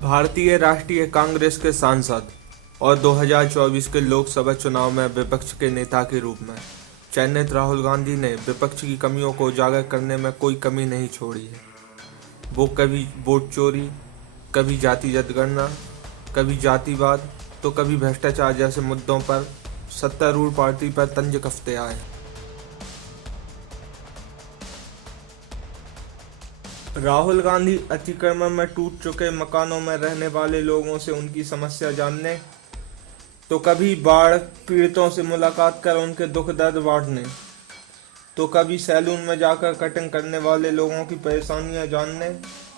भारतीय राष्ट्रीय कांग्रेस के सांसद और 2024 के लोकसभा चुनाव में विपक्ष के नेता के रूप में चयनित राहुल गांधी ने विपक्ष की कमियों को उजागर करने में कोई कमी नहीं छोड़ी है। वो कभी वोट चोरी, कभी जाति जनगणना, कभी जातिवाद तो कभी भ्रष्टाचार जैसे मुद्दों पर सत्तारूढ़ पार्टी पर तंज कसते आए। राहुल गांधी अतिक्रमण में टूट चुके मकानों में रहने वाले लोगों से उनकी समस्या जानने, तो कभी बाढ़ पीड़ितों से मुलाकात कर उनके दुख दर्द बांटने, तो कभी सैलून में जाकर कटिंग करने वाले लोगों की परेशानियां जानने,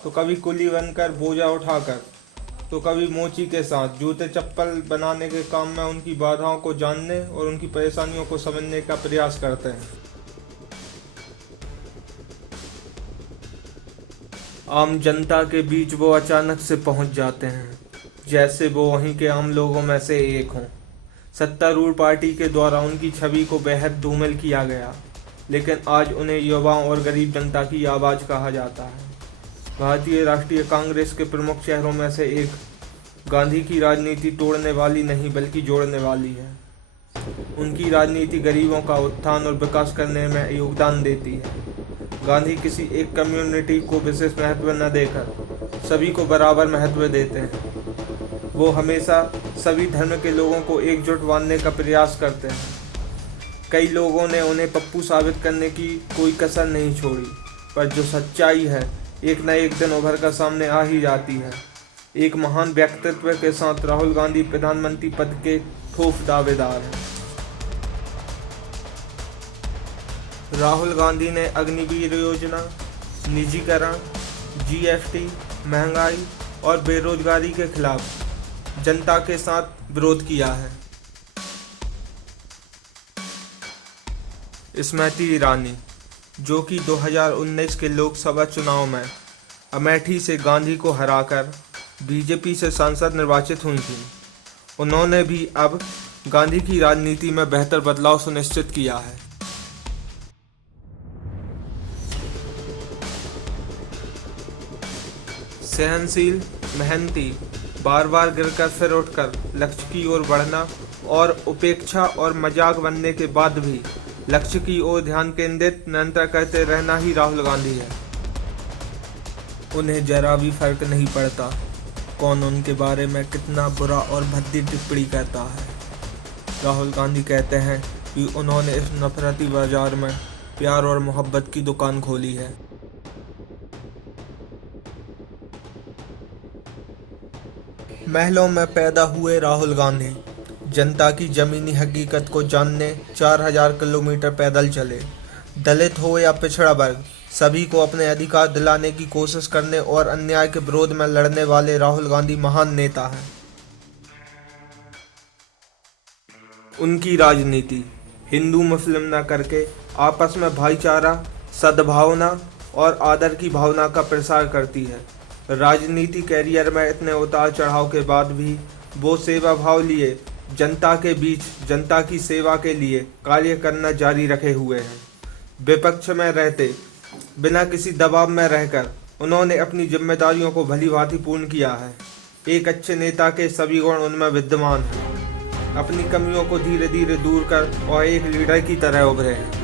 तो कभी कुली बनकर बोझा उठाकर, तो कभी मोची के साथ जूते चप्पल बनाने के काम में उनकी बाधाओं को जानने और उनकी परेशानियों को समझने का प्रयास करते हैं। आम जनता के बीच वो अचानक से पहुंच जाते हैं, जैसे वो वहीं के आम लोगों में से एक हों। सत्तारूढ़ पार्टी के द्वारा उनकी छवि को बेहद धूमिल किया गया, लेकिन आज उन्हें युवाओं और गरीब जनता की आवाज़ कहा जाता है। भारतीय राष्ट्रीय कांग्रेस के प्रमुख चेहरों में से एक गांधी की राजनीति तोड़ने वाली नहीं बल्कि जोड़ने वाली है। उनकी राजनीति गरीबों का उत्थान और विकास करने में योगदान देती है। गांधी किसी एक कम्युनिटी को विशेष महत्व न देकर सभी को बराबर महत्व देते हैं। वो हमेशा सभी धर्म के लोगों को एकजुट बांधने का प्रयास करते हैं। कई लोगों ने उन्हें पप्पू साबित करने की कोई कसर नहीं छोड़ी, पर जो सच्चाई है एक न एक दिन उभर कर सामने आ ही जाती है। एक महान व्यक्तित्व के साथ राहुल गांधी प्रधानमंत्री पद के ठोस दावेदार हैं। राहुल गांधी ने अग्निवीर योजना, निजीकरण, जीएसटी, महंगाई और बेरोजगारी के खिलाफ जनता के साथ विरोध किया है। स्मृति ईरानी, जो कि 2019 के लोकसभा चुनाव में अमेठी से गांधी को हराकर बीजेपी से सांसद निर्वाचित हुई थी, उन्होंने भी अब गांधी की राजनीति में बेहतर बदलाव सुनिश्चित किया है। सहनशील, मेहनती, बार बार गिरकर फिर उठकर लक्ष्य की ओर बढ़ना और उपेक्षा और मजाक बनने के बाद भी लक्ष्य की ओर ध्यान केंद्रित निरंतर करते रहना ही राहुल गांधी है। उन्हें जरा भी फर्क नहीं पड़ता कौन उनके बारे में कितना बुरा और भद्दी टिप्पणी करता है। राहुल गांधी कहते हैं कि उन्होंने इस नफरती बाजार में प्यार और मोहब्बत की दुकान खोली है। महलों में पैदा हुए राहुल गांधी जनता की जमीनी हकीकत को जानने 4000 किलोमीटर पैदल चले। दलित हो या पिछड़ा वर्ग, सभी को अपने अधिकार दिलाने की कोशिश करने और अन्याय के विरोध में लड़ने वाले राहुल गांधी महान नेता हैं। उनकी राजनीति हिंदू मुस्लिम न करके आपस में भाईचारा, सद्भावना और आदर की भावना का प्रसार करती है। राजनीति कैरियर में इतने उतार चढ़ाव के बाद भी वो सेवा भाव लिए जनता के बीच जनता की सेवा के लिए कार्य करना जारी रखे हुए हैं। विपक्ष में रहते बिना किसी दबाव में रहकर उन्होंने अपनी जिम्मेदारियों को भलीभांति पूर्ण किया है। एक अच्छे नेता के सभी गुण उनमें विद्यमान हैं। अपनी कमियों को धीरे धीरे दूर कर और एक लीडर की तरह उभरे हैं।